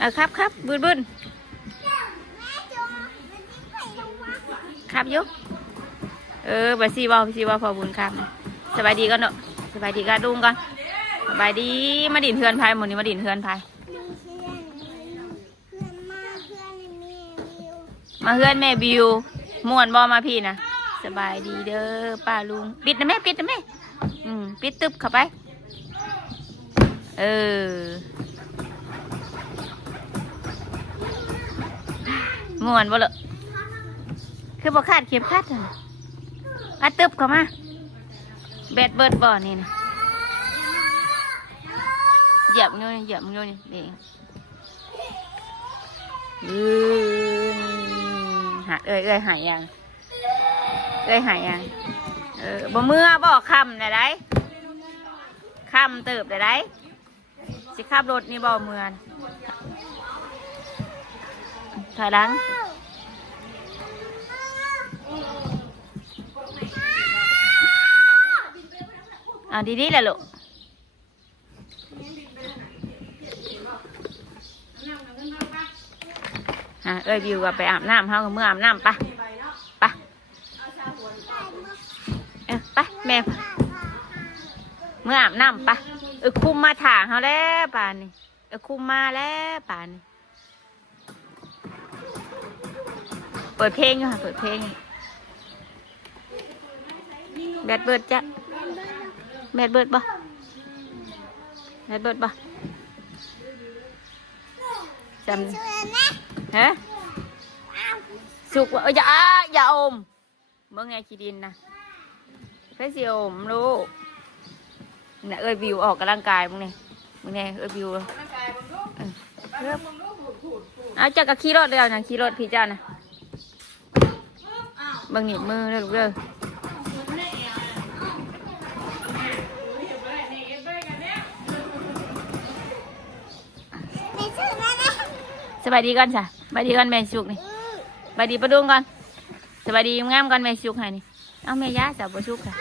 ครับครับบึ้นบึ้นครับยกบัดซีบอพอบุญครับสบายดีก่อนเนาะสบายดีกันดุงก่อนสบายดีมาดินเฮือนพายหมดนี้มาดินเฮือนพายมาเฮือนแม่บิวม่วนบอมาพี่นะสบายดีเด้อป้าลุงปิดนะแม่ปิดนะแม่ปิดตึบเข้าไปม่วนบ่เลยคือบ่คาดเข็มขัดอ่ะตึบเข้ามาแบดเบิดบ่อนี่นะเหยียบโยนนี่หาหายยังหายยังบ่เมื่อบ่คำได้คำเติบได้สิขับรถนี่บ่เมื่อนถอยหลังเอาดีๆแหละลูกบิวก็ไปอาบน้ำเฮาก็เมื่ออาบน้ำไปไปแม่เมื่ออาบน้ำไปคุมมาถางเขาแล้วป่านนี่คุมมาแล้วป่านนี่เปิดเพลงอยู่ค่ะเปิดเพลงแบดเบิร์ดจ้ะแบดเบิร์ดบ่จำฮะสุกอย่าอมเมื่อไงขี้ดินนะใครสิอมลูกน่ะวิวออกกำลังกายมึงเนี่ยวิวเอาจากกับขี่รถเลยนะขี่รถพี่เจ้านะบางหนีบมือเลยลูกเด้อสบายดีก่อนจ้ะสบายดีก่อนแม่สุกนี่สบายดีประดุงก่อนสบายดีงามก่อนแม่สุกให้นี่เอาแม่ย่าสาวประสุกค่ะ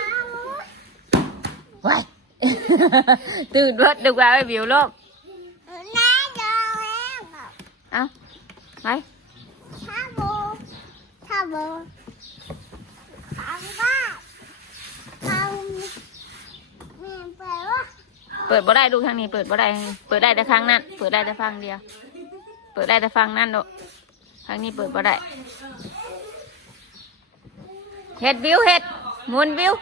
ว้ายตื่นรถดูว่าไปวิวโลกเอาไปเปิดบ่ได้ดูทางนี้เปิดบ่ได้เปิดได้แต่ข้างนั้นเปิดได้แต่ฟังเดียวเปิดได้แต่ฟังนั่นโดทางนี้เปิดบ่ได้เฮ็ดวิวเฮ็ดหมุนวิว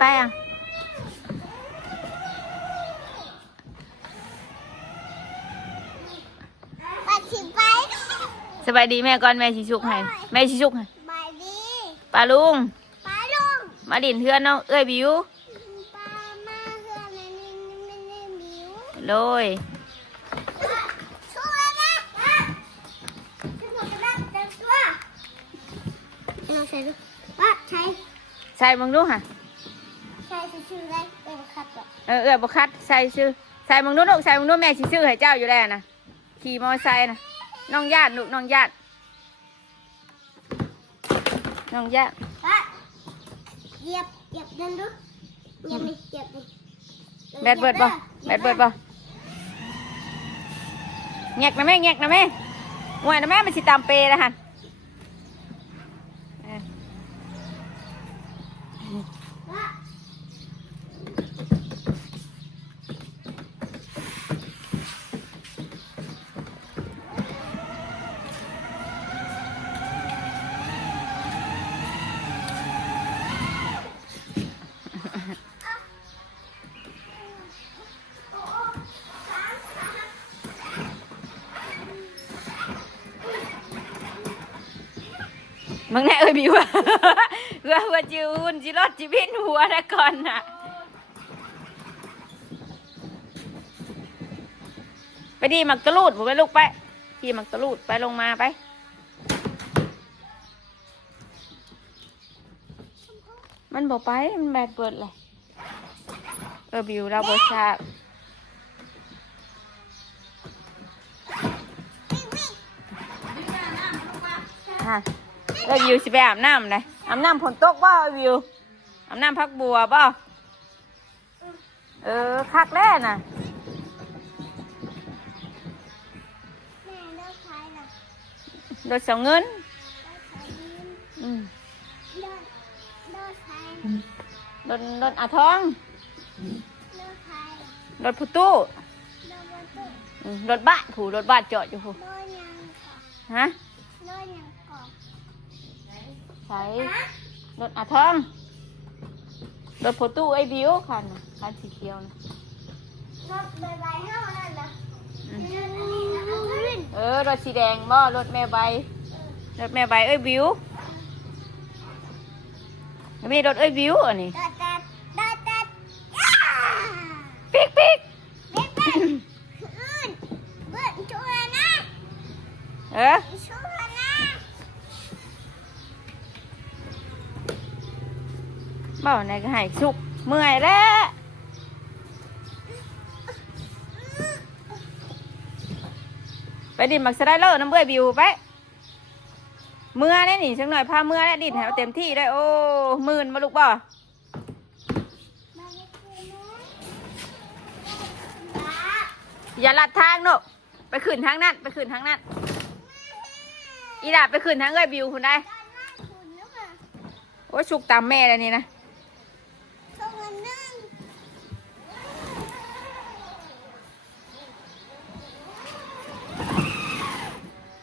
ไปอ่ะสบายดีแม่ก่อนแม่ชิชุกให้แม่ชิชุกให้ปลาลุงมาดินเทือนน้องบิวเลยใส่มึงดูค่ะใส่ชื่อได้บคัดบคัดใส่ชื่อใส่มึงดูลูกใส่มึงดูแม่ชื่อให้เจ้าอยู่แล้วนะขี่มอไซค์นะน้องญาติลูกน้องญาติเหยียบเดินดูเหยียบดิแบดเบิดบ่แงกนะแม่งวยนะแม่มันสิตามเปย์นะฮะมึงแน่บิวหัวจิวหุ่นจิรอดจิบินหัวนะก่อนน่ะไปดีมักตะลูดผมไปลูกไปขี่มักตะลูดไปลงมาไปมันบอกไปมันแบดเบิดเลยบิวเราบอชาวิวสิไปอาบน้ำเลยอาบน้ำฝนตกบ่วิวอาบน้ำพักบัวบ่ คักแล้วน่ะแม่เลิกใช้ละ รถเสาเงิน เลิกใช้ดิน อืม เลิกใช้ รถอาทอง เลิกใช้ รถพุตู้ เลิกวัตถุ รถบ้านผูรถบ้านจอดอยู่ผู เลิกยังก่อน ฮะ เลิกยังก่อน ใส่รถอาทองรถพุตู้ไอ้บิวคันน่ะคันสีเขียวนะ รถใบเท่านั้นนะ อืม เรื่องนี้นะเอาขึ้น รถสีแดงบ่รถแม่ใบรถแม่ใบเอ้ยบิวมีรถเอ้ยบิวอันนี้ ตัดย่า ปิ๊กปิ๊ก เด็กเป็นอื่นเบิดช่วยนะ ช่วยนะ บ่ไหนก็ให้สุกเมื่อยแล้วไปดินมักสไลเดอร์น้ำเบื่อบิวไปเมื่อได้หนิสักหน่อยพาเมื่อได้ดินแถวเต็มที่ได้โอ้มื่นมาลูกบ่ มาเลยคืนนะ อย่าลัดทางเนอะไปขึ้นทางนั้นไปขึ้นทางนั้นอีดาไปขึ้นทางเอ้ยบิวคุณได้ ตอนนั้นคุณนึกว่า โอ้ชุกตามแม่เลยนี่นะ ส่งเงินนึ่ง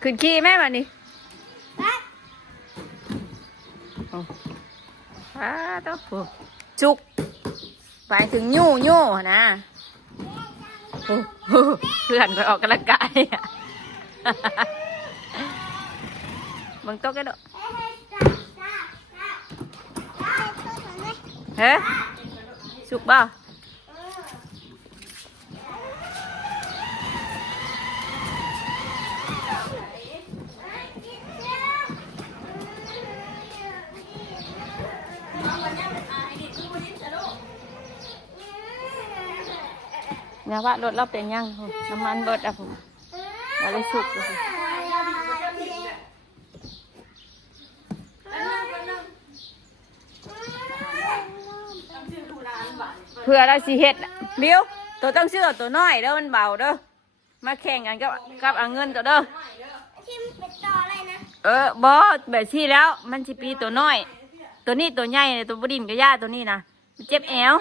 ขึ้นขี่แม่มานี่ ปั๊บ โอ้ฟ้าต้องโอ้ชุกไปถึงยู่นะโอ้โหเพื่อนก็ออกกำลังกายอะบังโต๊ะกันเด้อ เฮ้ยจ้าจ้าจ้าจ้าช่วยหน่อยไหม เฮ้ชุกบ่ เนี่ยว่ารถเราเป็นยังน้ำมันรถอะผมเราเลยสุกเลยเพื่อเราสิเฮ็ดน่ะบิวตัวต้องเชื่อตัวน้อยเด้อมันเบาเด้อมาแข่งกันกับเอาเงินตัวเด้อ ที่มันเป็นต่ออะไรนะ บอสแบบที่แล้วมันสิปีตัวน้อย ตัวนี้ตัวใหญ่เนี่ยตัวบดินกับย่าตัวนี้นะมันเจ็บแอว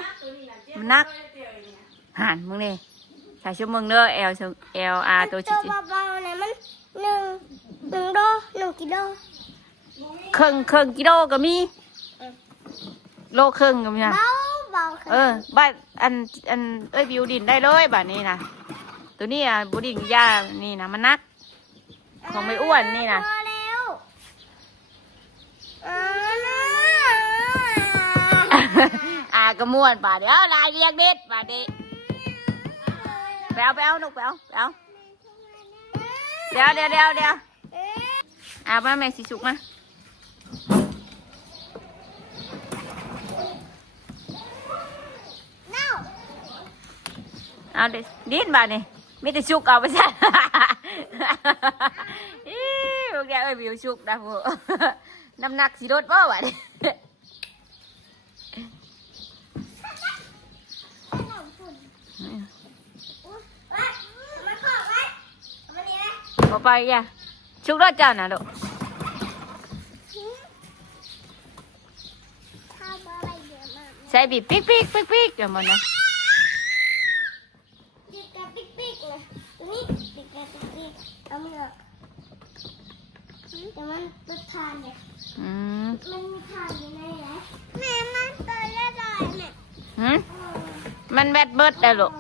มันนักหันมึงนี่ใส่ชั่วโมงเด้อLR ตัว ตั ชิ ว จิ เบาๆเนี่ยมันหนึ่งโล1 กิโล ครึ่งกิโลก็มีโลครึ่งก็มีนะ เบาเบาค่ะ บ้านอันบิวดินได้เลยบ้านนี้นะตัวนี้อ่ะบดินกับย่านี่นะมันนัก ของไม่อ้วนนี่นะ พอแล้วกระมวนป่าเดี๋ยวลายเรียกเด็ดป่าเด็ไปเอาลูกไปเอาเดี๋ยวมาแม่สิสุกมา เน่า เอาเด็ดดิ้นบ่านี่มีแต่สุกเอาไปใช่ พวกเดียววิวสุกนะพวกน้ำหนักสิลดบ่วะนี่ มาขอไว้มาดีนะ พอไปแกสุกรถเจ้าน่ะลูก ข้าวอะไรเยอะมาก ใส่บีบปิ๊กอย่างมันนะ ปิกกับปิ๊กเลยนี่ปิกกับปิ๊กเอามือแต่มันตัวทานเนี่ย มันมีทานอยู่ในไหนแม่มันตัวเล็กๆเนี่ย มันแบดเบิดได้ลูก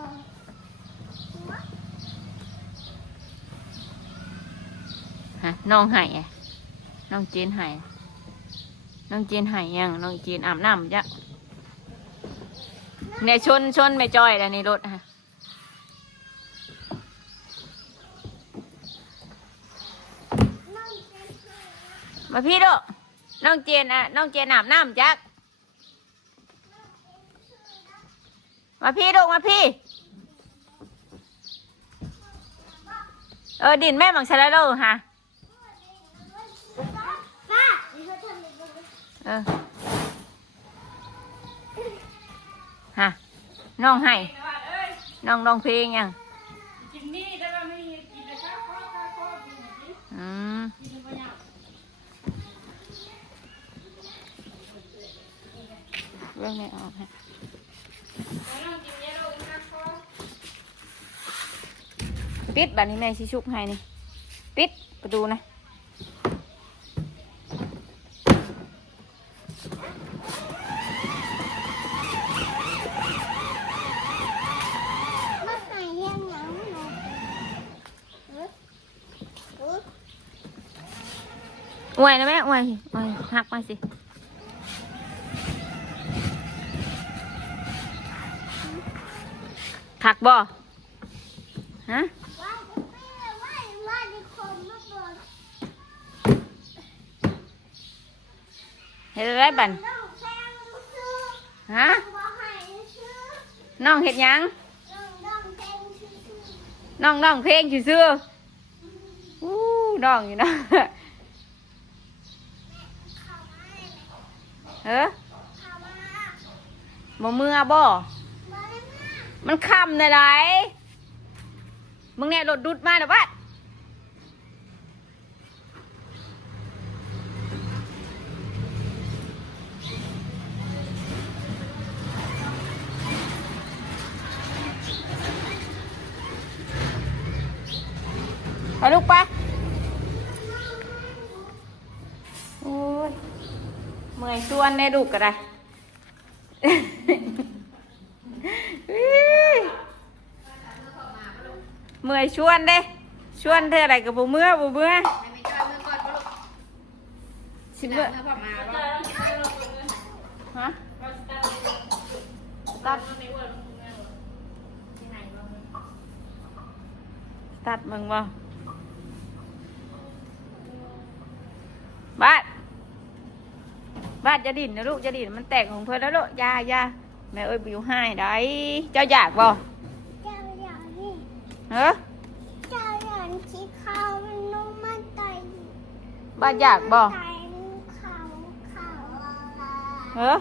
ฮะน้องไห้น้องจีนไห้ยังน้องจีนอาบน้ำจ้ะเนี่ยชนไม่จ้อยแล้วนี่รถฮะมาพี่ดูน้องเจนอาบน้ำจักมาพี่ดูมาพี่ดินแม่บังชะละโลฮะ ป้าเดี๋ยวเขาทำฮะ น้องให้น้องร้องเพลงยังอืมเรื่องไม่ออกฮะปิดบัดนี้แม่ชิชุกให้นี่ปิดประตูนะมาหายเลี้ยงหนังหน่อย อวยนะแม่อวยอวยหักมาสิถักบ่ฮะเฮ็ดอะไรบันฮะน้องเฮ็ดหยังน้องเพลงซื่อๆอู้น้องอยู่นะเออบ่เมื่อบ่มันคำในไรมึงเนี่ยรถดุดมาเดี๋ยวบัดไปลูกไปโอ้ยเมื่อยชวนในลูกก็ได้ เมื่อยชวนเด้ชวนเธออะไรกับบุเมื่อชิเมื่อฮะตัดมึงบ่บ้านจะดิ่นนะลูกจะดิ่นมันแตกของเพื่อนแล้วลูกยาแม่เอ้ยบิวให้ได้เจ้าอยากบ่เฮ้อบ้านอยากบ่เฮ้อ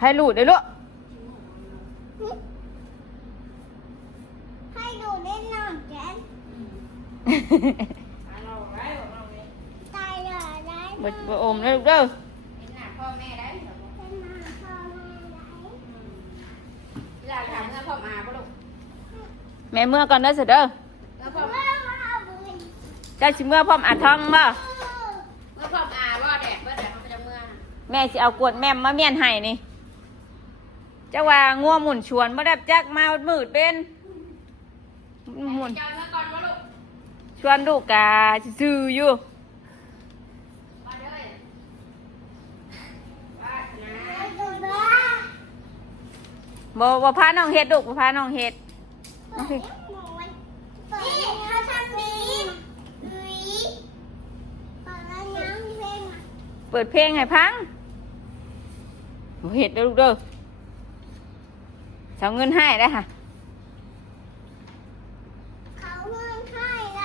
ให้หลุดเลยลูกให้ดูเล่นน้ำแกนตายเลยบ่อมเลยลูกเด้อแม่เมื่อก่อนเด้อเสร็จเด้อเจ้าชิเมื่อพร้อมอาทองบ่แม่สิเอากวดแม่มาเมียนให้นี่เจ้าว่างัวหมุนชวนมาดับจักมามืดเป็นหมุนชวนลูกกาซื่ออยู่บ่พาน้องเฮ็ดลูกบ่พาน้องเฮ็ดเปิดเพลงให้พังบ่เฮ็ดเด้อลูกเด้อเอาเงินให้ได้ค่ะเขาเงินให้ไร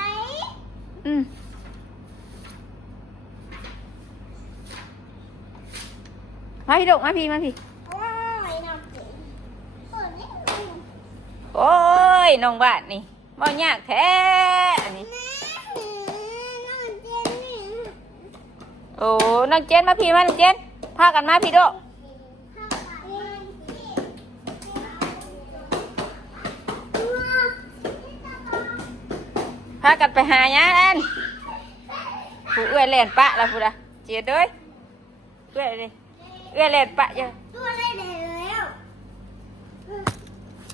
มาพี่ลูกมาพี่โอ้ยน้องบาทนี่บ่ยากแท้อันนี้โอ้น้องเจนมาพี่มาน้องเจนพากันมาพี่โดพากันไปหาหยังผู้เอื้อยเล่นปะละผู้ละเจียดเด้ยเอื้อยเล่นปะเยอะ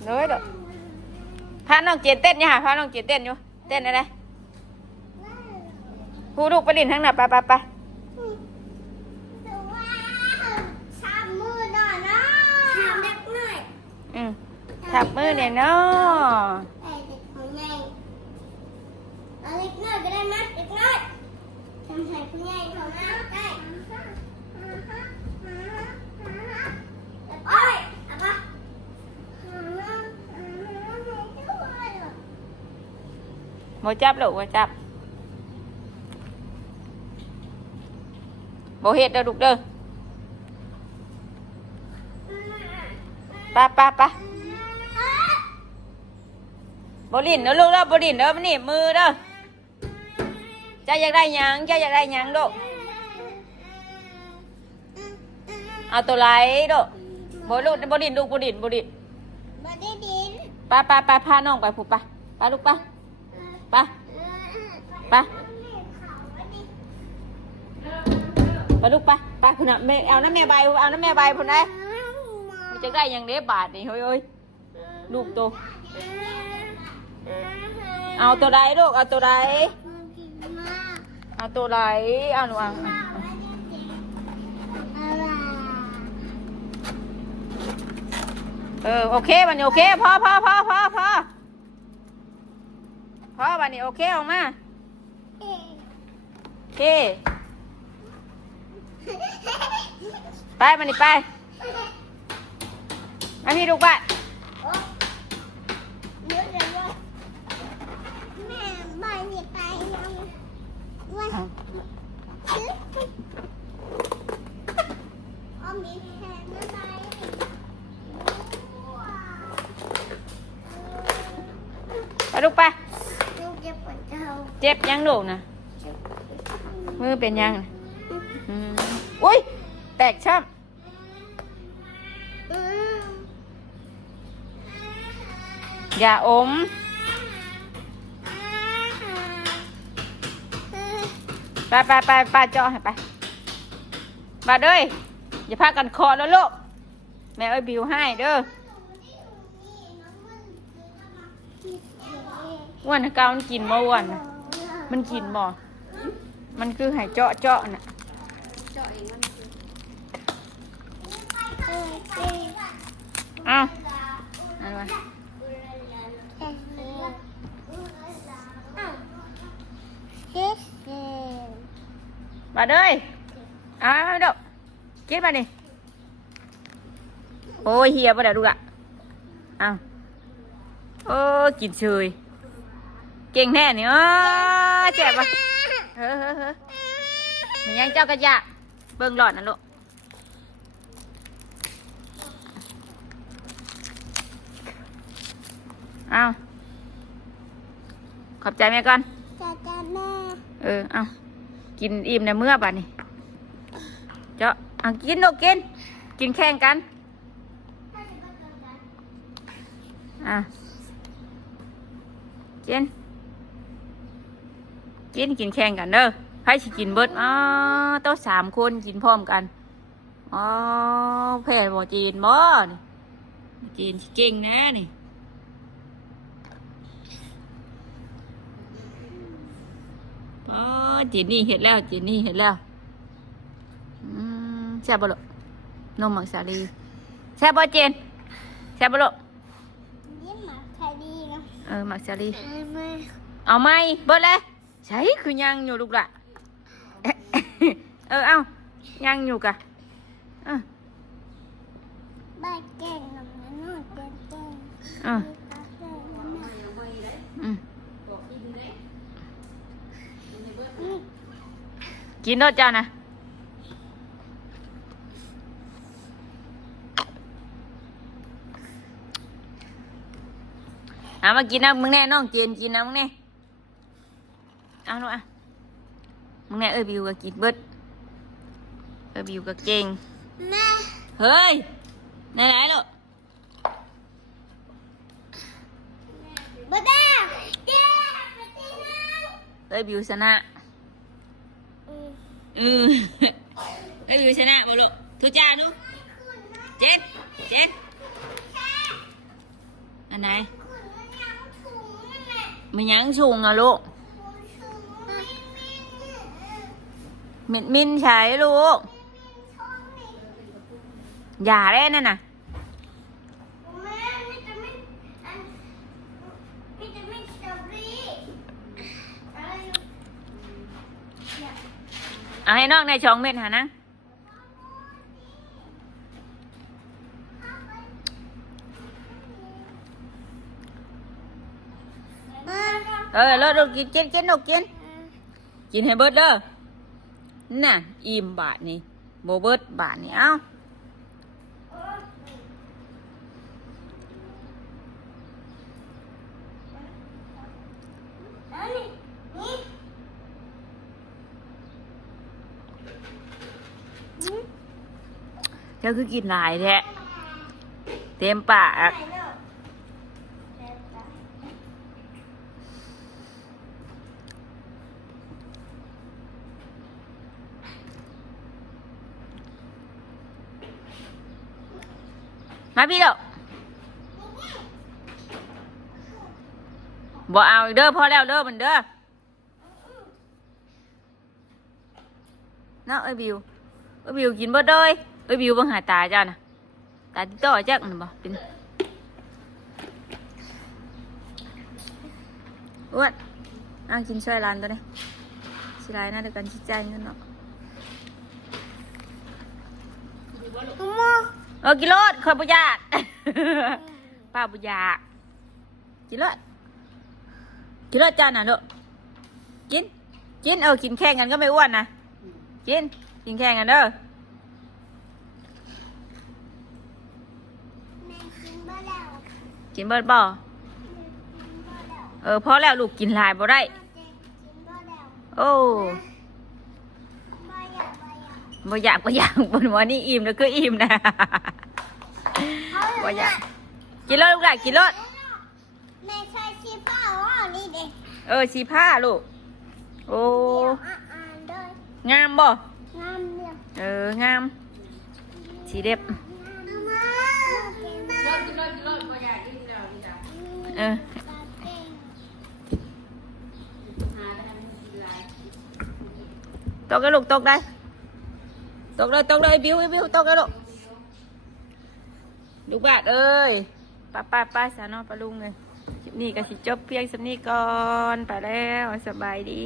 เด้ยดอกพาน้องเจียดเต้นอยู่ค่ะพาน้องเจียดเต้นอยู่เต้นอะไรผู้ลูกไปดินทั้งนั้นไปทับมือเนี่ยเนาะเล็กน้อยก็ได้ไหมเล็กน้อยทำให้คุณยายเขาน้ำได้โอ้ยเอาปะบ่จับลูกบ่จับบ่เฮ็ดเด้อลูกเด้อ ไปบรินเด้อลูกเด้อบรินเด้อมันนี่มือเด้อเจ้าอยากได้หยังเจ้าอยากได้หยังลูกเอาตัวไหลลูกลูกบรินลูกบริน บ่ได้ดิน ไปพาน้องไปผูกไปลูกไปลูกไปพุ่นน่ะแม่เอาน้ำแม่ใบพุ่นได้มันจะได้หยังเด้บาทนี่เฮ้ยลูกโตเอาตัวใดลูกเอาตัวใดเอาตัวใดเอาหนูโอเควันนี้โอเคพอวันนี้โอเคออกมาโอเคไปวันนี้ไปมาพี่ลูกไปแม่บ้านนี่ไปยังวันเอามีแค่ไม่ไปลูกไปลูกจะปวดเท้าเจ็บยังลูกนะมือเป็นยังอุ้ยแตกช้ำอย่าอมไปเจาะให้ไปมาเด้ยอย่าพากันคอแล้วลูกแม่เอ้ยบิวให้เด้ออ้วนเกามันกินบ่อ้วนนะมันกินบ่มันคือให้เจาะน่ะเอาอันวะมาเด้ยเอาเด้อกินมาดิโอ้ยเฮียบ่ได้ดูกะเอาโอ้กินเฉยเก่งแน่นี่เจ็บปะเฮ้มันยังเจ้ากระยะเบิ่งหลอดนะลูกเอาขอบใจแม่ก่อนจ้าแม่เอากินอิ่มในเมื่อป่ะนี่เจาะเอากินลูกกินแข่งกันกินแข่งกันเด้อใครสิกินเบิดโต๊ะ3 คนกินพร้อมกันแพ้บ่จีนบ่นี่จีนเก่งนะนี่จีนนี่เห็ดแล้วแซ่บบ่ลูกนมหมักสาลีแซ่บบ่เจนแซ่บบ่ลูกยิ้มหมักใครดีนะหมักสาลีเอาไหมเบิดเลยใช่คือยังอยู่ลูกละเอายังอยู่กะบ้าแก่งน้ำนั่นน่ะแก่งกินโนดเจ้านะมากินนะมึงแน่น้องกินนะมึงแน่เอาลูกมึงแน่บิวก็กินเบิดบิวก็เก่งแม่เฮ้ยไหนลูกบ๊ายบายบิวชนะบิวชนะบ่ลูกทุจ้าดูเจ็ดอันไหนมันยังสูงอ่ะลูกมินใช่ลูกอย่าได้นั่นน่ะเอาให้น้องในช่องเม็ดหานะเรากินนกกินให้เบิดเด้อน่ะอิ่มบาทนี่โบเบิดบาทนี่เอ้า เจ้าคือกินหลายแท้เต็มปากมาพี่เด้อบ่เอาอีกเด้อพอแล้วเด้อมันเด้อเนาะเอ้ยบิวกินเบิดเลยเอ้ยบิวเบิ่งหาตาเจ้าน่ะตาติดต่อจักนั่นบ่เป็นอ้วนเอากินช่วยร้านตัวนี้สิหลายน่าเดี๋ยวกันสิจ่ายเงินเนาะกินรถคอยบุญยาก ป้าบุญยากกินรถจานน่ะลูกกินกินแข่งกันก็ไม่อ้วนนะกินแข่งกันเด้อกินเบิดบ่พอแล้วลูกกินหลายบ่ได้โอ้บ่อยากบนวันนี้อิ่มแล้วคืออิ่มนะบ่อยากกินรถลูกหลานกินรถแม่ใช้ชีผ้าอ๋อนี่เด็กชีผ้าลูกโอ้ด้วย งามบ่งามเดียวงามสีเด็บตกได้ลูกตกได้บิวตกได้ลูกลูกบาทเอ้ยป้าสานอปลาลุงเลยคลิปนี้ก็สิจบเพียงสำนี้ก่อนไปแล้วสบายดี